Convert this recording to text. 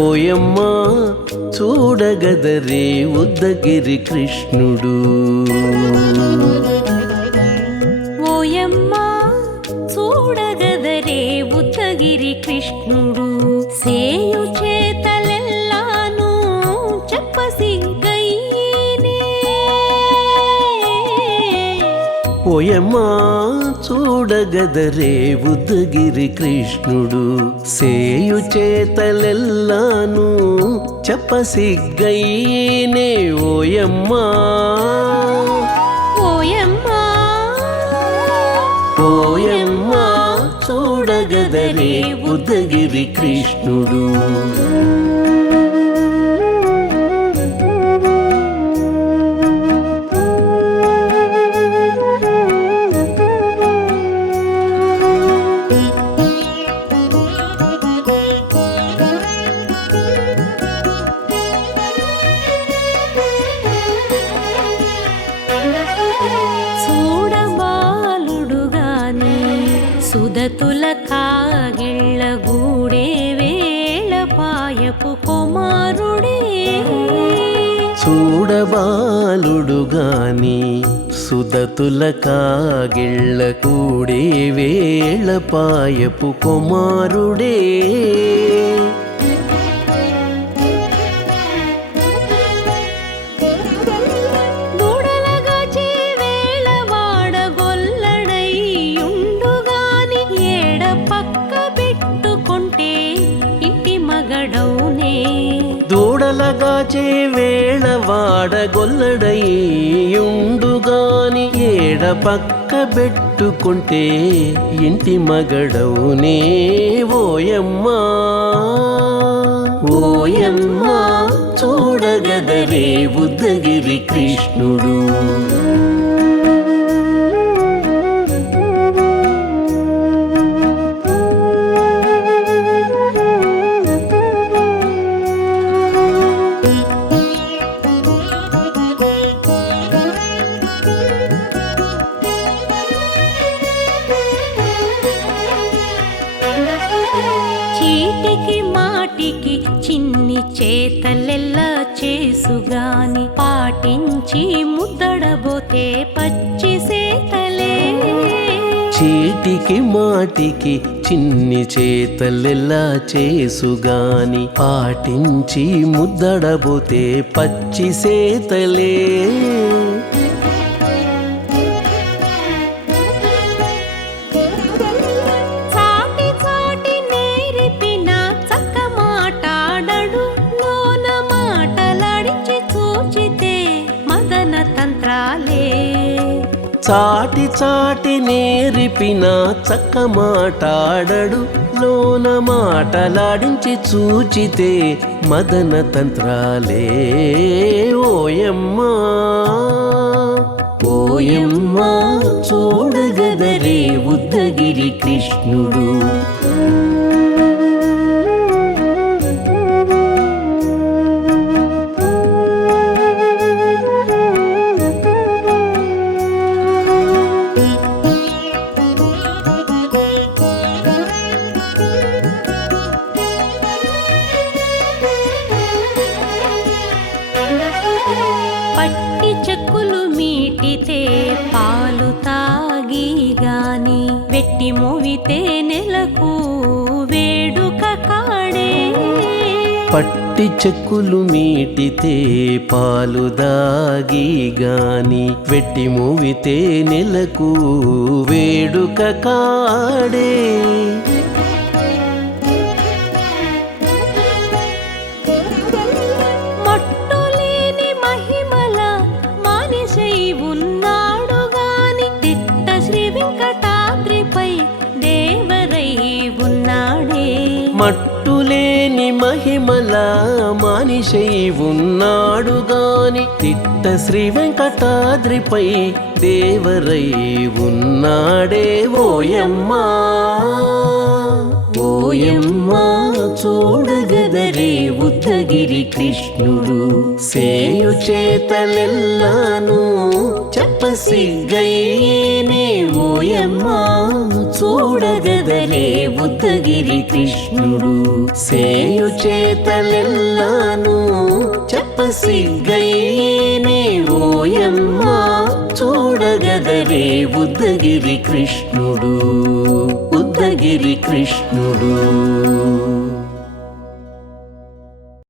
ఓయమ్మా చూడగదరే ఉద్దగిరి కృష్ణుడు. ఓయమ్మా చూడగదరే ఉద్దగిరి కృష్ణుడు. సేయు చేతలెల్లాను చెప్పసిగ్గయ్యేనే. ఓయమ్మా చూడగదరే ఉద్దగిరి కృష్ణుడు. సేయు చేతలెల్లాను చెప్పసిగ్గయ్యేనే. ఓయమ్మా ఓయమ్మా ఓయమ్మా చూడగదరే ఉద్దగిరి కృష్ణుడు. సుదతుల కాగిళ్ళ గూడే వేళ పాయపు కుమారుడే. చూడబాలుడుగాని సుదతుల కాగిళ్ళ కూడే వేళ పాయపు కుమారుడే. దూడలగాచే వేళ వాడగొల్లడయ్యుండుగాని ఏడ పక్క పెట్టుకుంటే ఇంటి మగడవునే. ఓయమ్మా ఓయమ్మా చూడగదరే ఉద్దగిరి కృష్ణుడు. చీటికి మాటికి చిన్ని చేతలెల్లా చేసుగాని పాటించి ముద్దడబోతే పచ్చి సేతలే. చీటికి మాటికి చిన్ని చేతలెల్లా చేసుగాని పాటించి ముద్దడబోతే పచ్చి సేతలే. చాటి చాటి నేరిపిన చక్క మాటాడడు లోన మాటలాడించి చూచితే మదన తంత్రాలే. ఓయమ్మా ఓయమ్మా చూడగదరే ఉద్దగిరి కృష్ణుడు. పట్టి చెక్కులు మీటితే పాలు తాగి గాని వెట్టి మోవితే నెలకు వేడుక కాడే. పట్టి చెక్కులు మీటితే పాలు దాగి గాని వెట్టి మోవితే నెలకు వేడుక కాడే. మట్టులేని మహిమల మానిషై ఉన్నాడుగాని తిట్ట ఇట్ట శ్రీ వెంకటాద్రిపై దేవరై ఉన్నాడే ఓయమ్మా ఓయమ్మా చూడగదరే ఉద్దగిరి కృష్ణుడు సేయు చేతలెల్లాను చెప్పసిగ్గయ్యేనే ఓయమ్మా చూడగదరే ఉద్దగిరి కృష్ణుడు సేయు చేతలెల్లాను చెప్పసిగ్గయ్యేనే ఓయమ్మా చూడగదరే ఉద్దగిరి కృష్ణుడు ఉద్దగిరి కృష్ణుడు